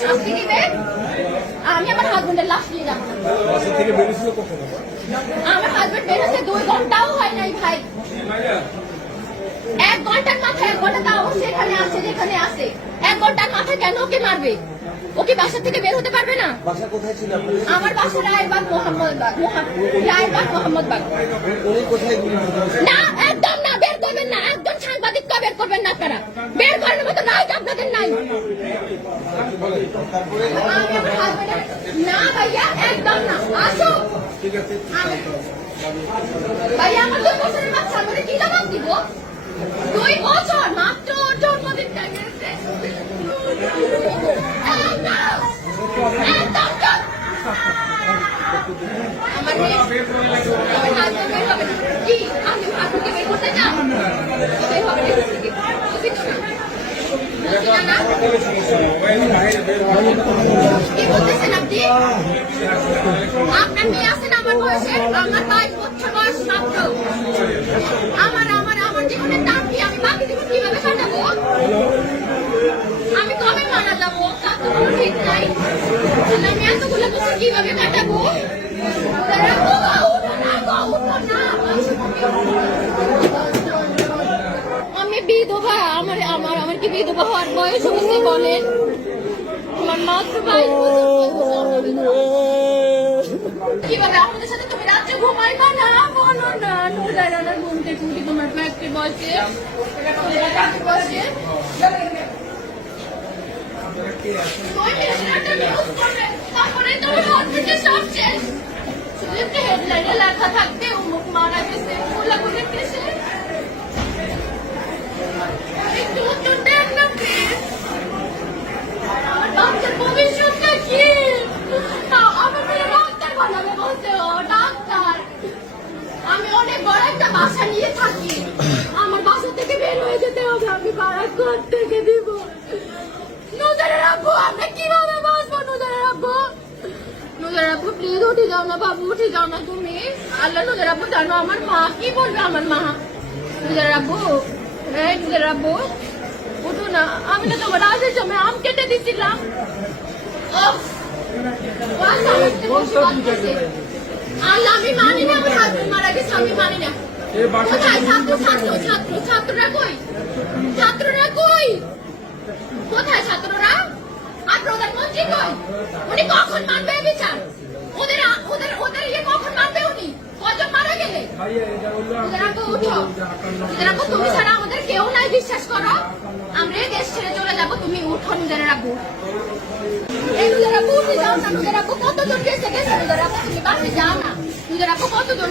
শাস্তি দিবে আমি আমার হাজবেন্ডের লাশ নিয়ে যাব আমার হাজবেন্ড বের হতে দুই ঘন্টাও হয় নাই ভাই এক ঘণ্টার মাথায় এক ঘণ্টা তাও সেখানে আছে যেখানে আছে এক ঘণ্টার মাথায় কেন ওকে মারবে ওকে বাসা থেকে বের হতে পারবে না আমার বাসা রায়েরবাগ মোহাম্মদবাগ মোহাম- রায়েরবাগ মোহাম্মদবাগ না একদম না, বের করবেন না একজন সাংবাদিককে বের করবেন না আপনারা। বের করার মতো রাইট আপনাদের। না ভাইয়া একদম না আসো ঠিক আছে ভাইয়া আমার দুই বছরের বাচ্চা আমি কি জবাব দিব দুই বছর মাত্র ওর জন্মদিনটা গেছে একদম, একদম না। আমার মেয়ে- আমার husband বের হবে না। কি? আমি husband-কে বের করতে চান? বের হবে না। বুঝিস না? বুঝিস না? কি বলতেছেন আপনি আপনার মেয়ে আছেন আমার বয়সে আমার বাইশ বছর বয়স মাত্র আমার আমার আমার জীবনের দাম আমি বাকি জীবন কীভাবে কাটাবো আমি কবে মারা যাব তার তো কোনো ঠিক নাই আমি এতগুলো বছর কীভাবে কাটাবো উঠো না উঠো না। বিধবা আমার আমার আমার কি বিধবা হওয়ার বয়স হয়েছে বলেন আমার মাত্র বাইশ বয়স, কীভাবে আমাদের সাথে তুমি রাত্রে ঘুমাইবা না? বলো না হয়ে আমি তুমি। আল্লাহ নুজারের আব্বু জানো, আমার মা কি বলবে আমার মা? নুজারের এই নুজারের আব্বু, উঠো তোমার রাজের সময় আম কেটে বাঁচতেছে। আল্লাহ আমি মানি না আমার হাজবেন্ড মারা গেছে আমি মানি না। কোথায়? ছাত্র ছাত্র ছাত্র ছাত্ররা কই? ছাত্ররা কই? কোথায় ছাত্ররা? আর প্রধানমন্ত্রী কই উনি কখন মানবে বিচার? ওদের ওদের ওদের ইয়ে কখন মানবে উনি? কজন মারা গেলে? ওদের আগে উঠো। ওদের আগে তুমি ছাড়া কেউ নাই, বিশ্বাস করো। আমরা দেশ ছেড়ে চলে যাব, তুমি উঠো নিজের রাখব যাও না নিজের রাখব কতজন যাও না। নিজের রাখব কতজন